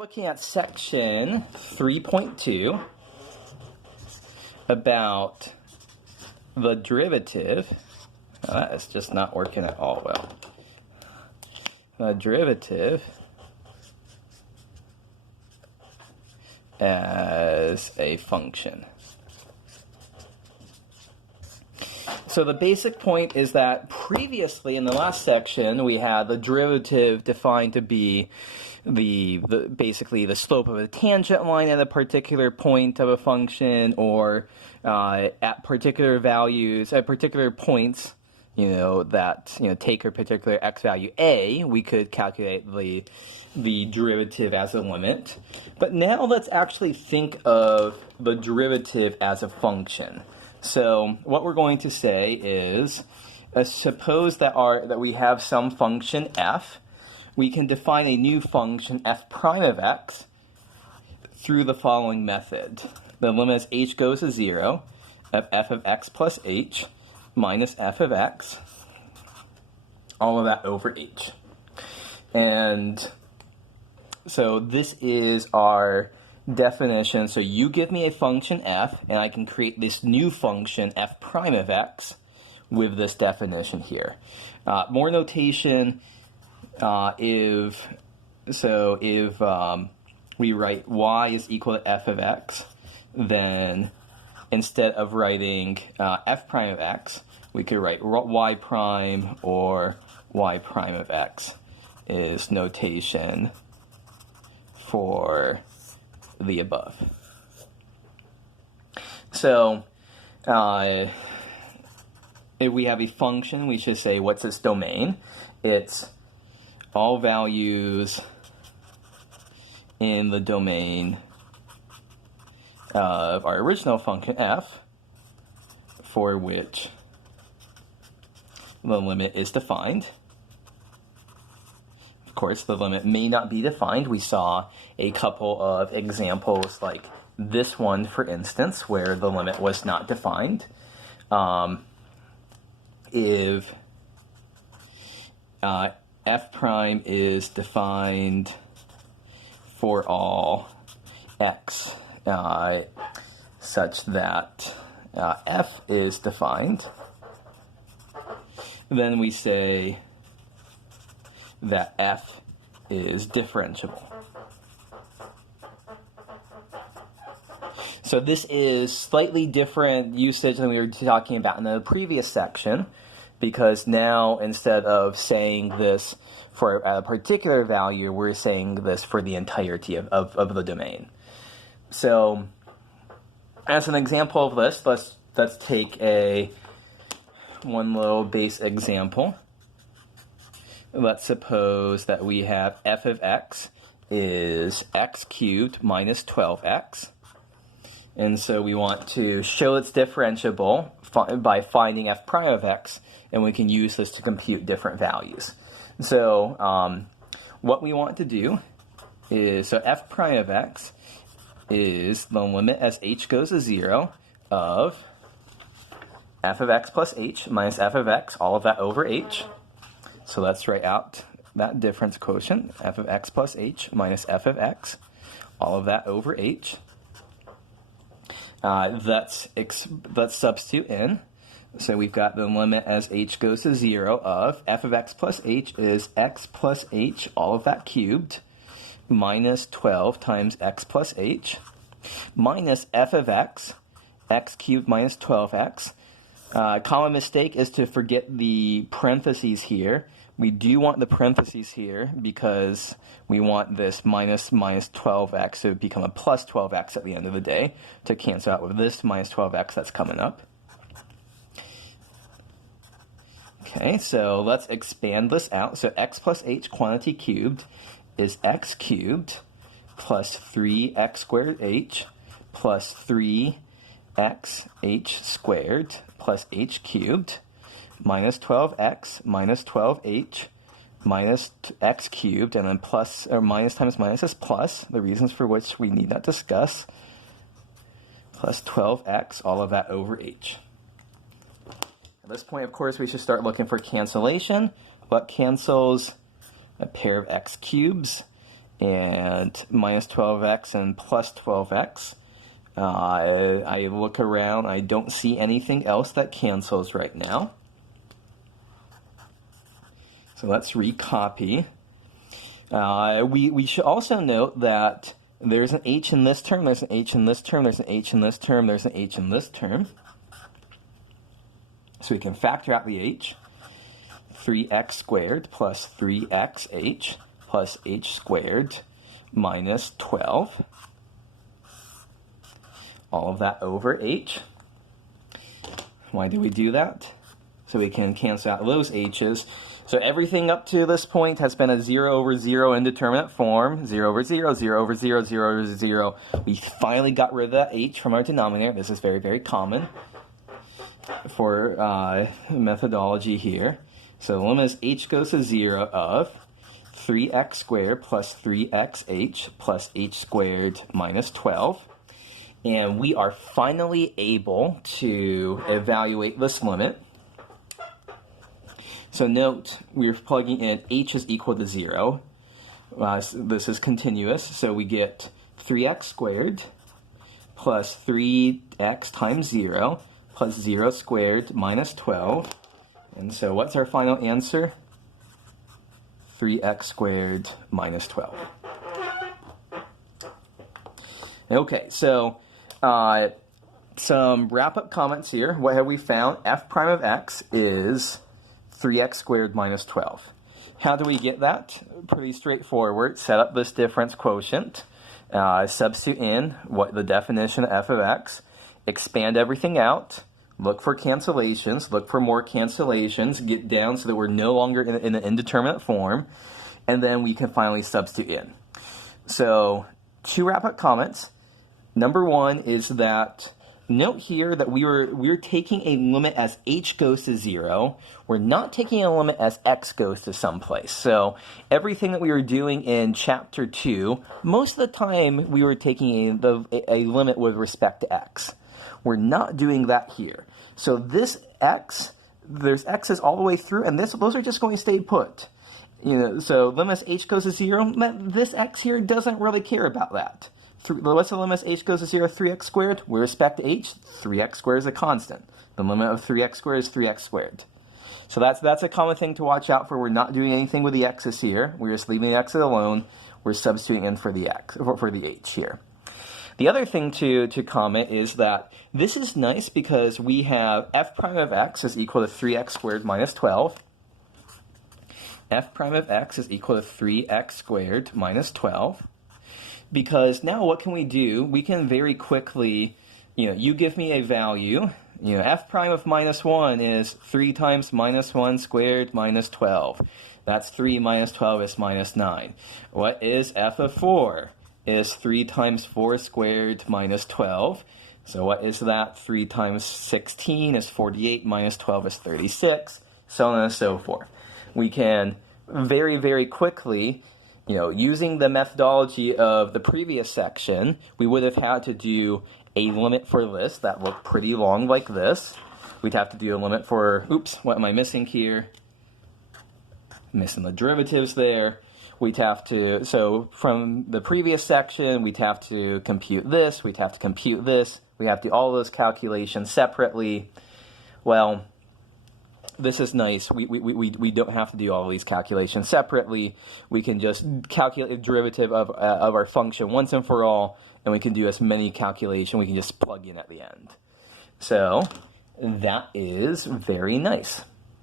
Looking at section 3.2 about the derivative. That is just not working at all well. The derivative as a function. So the basic point is that previously in the last section we had the derivative defined to be basically the slope of a tangent line at a particular point of a function, or at particular values, at particular points, take a particular x value a, we could calculate the derivative as a limit. But now let's actually think of the derivative as a function. So what we're going to say is, suppose that we have some function f. We can define a new function f prime of x through the following method. The limit as h goes to 0 of f of x plus h minus f of x, all of that over h. And so this is our definition. So you give me a function f, and I can create this new function f prime of x with this definition here. More notation. If we write y is equal to f of x, then instead of writing f prime of x, we could write y prime or y prime of x is notation for the above. So if we have a function, we should say, what's its domain? It's all values in the domain of our original function f, for which the limit is defined. Of course, the limit may not be defined. We saw a couple of examples like this one, for instance, where the limit was not defined. If f prime is defined for all x such that f is defined, then we say that f is differentiable. So this is slightly different usage than we were talking about in the previous section, because now instead of saying this for a particular value, we're saying this for the entirety of the domain. So as an example of this, let's take one little base example. Let's suppose that we have f of x is x cubed minus 12x. And so we want to show it's differentiable by finding f prime of x, and we can use this to compute different values. So what we want to do is, so f prime of x is the limit as h goes to 0 of f of x plus h minus f of x, all of that over h. So let's write out that difference quotient, f of x plus h minus f of x, all of that over h. Let's substitute in. So we've got the limit as h goes to 0 of f of x plus h is x plus h, all of that cubed, minus 12 times x plus h, minus f of x, x cubed minus 12x. Common mistake is to forget the parentheses here. We do want the parentheses here because we want this minus 12x to become a plus 12x at the end of the day, to cancel out with this minus 12x that's coming up. Okay, so let's expand this out. So x plus h quantity cubed is x cubed plus 3x squared h plus 3x h squared plus h cubed minus 12x minus 12h minus x cubed, and then plus, or minus times minus is plus, the reasons for which we need not discuss, plus 12x, all of that over h. At this point, of course, we should start looking for cancellation. What cancels? A pair of x cubes and minus 12x and plus 12x. I look around, I don't see anything else that cancels right now. So let's recopy. We should also note that there's an h in this term, there's an h in this term, there's an h in this term, there's an h in this term. So we can factor out the h. 3x squared plus 3xh plus h squared minus 12. All of that over h. Why do we do that? So we can cancel out those h's. So everything up to this point has been a 0 over 0 indeterminate form. 0 over 0, 0 over 0, 0 over 0. We finally got rid of that h from our denominator. This is very, very common for methodology here. So the limit as h goes to 0 of 3x squared plus 3xh plus h squared minus 12. And we are finally able to evaluate this limit. So note, we're plugging in h is equal to 0. This is continuous, so we get 3x squared plus 3x times 0 plus 0 squared minus 12. And so what's our final answer? 3x squared minus 12. Okay, so some wrap-up comments here. What have we found? F prime of x is 3x squared minus 12. How do we get that? Pretty straightforward. Set up this difference quotient. Substitute in what the definition of f of x. Expand everything out. Look for cancellations. Look for more cancellations. Get down so that we're no longer in an indeterminate form. And then we can finally substitute in. So, 2 wrap-up comments. Number 1 is that note here that we're taking a limit as h goes to 0. We're not taking a limit as x goes to someplace. So everything that we were doing in Chapter 2, most of the time we were taking a limit with respect to x. We're not doing that here. So this x, there's x's all the way through, and those are just going to stay put. So limit as h goes to 0, this x here doesn't really care about that. What's the limit as h goes to 0? 3x squared. With respect to h, 3x squared is a constant. The limit of 3x squared is 3x squared. So that's a common thing to watch out for. We're not doing anything with the x's here. We're just leaving the x's alone. We're substituting in for the x for the h here. The other thing to comment is that this is nice because we have f prime of x is equal to 3x squared minus 12. F prime of x is equal to 3x squared minus 12. Because now what can we do? We can very quickly, you give me a value, f prime of minus 1 is 3 times minus 1 squared minus 12. That's 3 minus 12 is minus 9. What is f of 4? Is 3 times 4 squared minus 12. So what is that? 3 times 16 is 48 minus 12 is 36, so on and so forth. We can very, very quickly, using the methodology of the previous section, we would have had to do a limit for this that looked pretty long like this. We'd have to do a limit for, what am I missing here? Missing the derivatives there. We'd have to, so from the previous section, we'd have to compute this, we'd have to compute this, we have to do all those calculations separately. Well, this is nice. We don't have to do all these calculations separately. We can just calculate the derivative of our function once and for all, and we can do as many calculations. We can just plug in at the end. So that is very nice.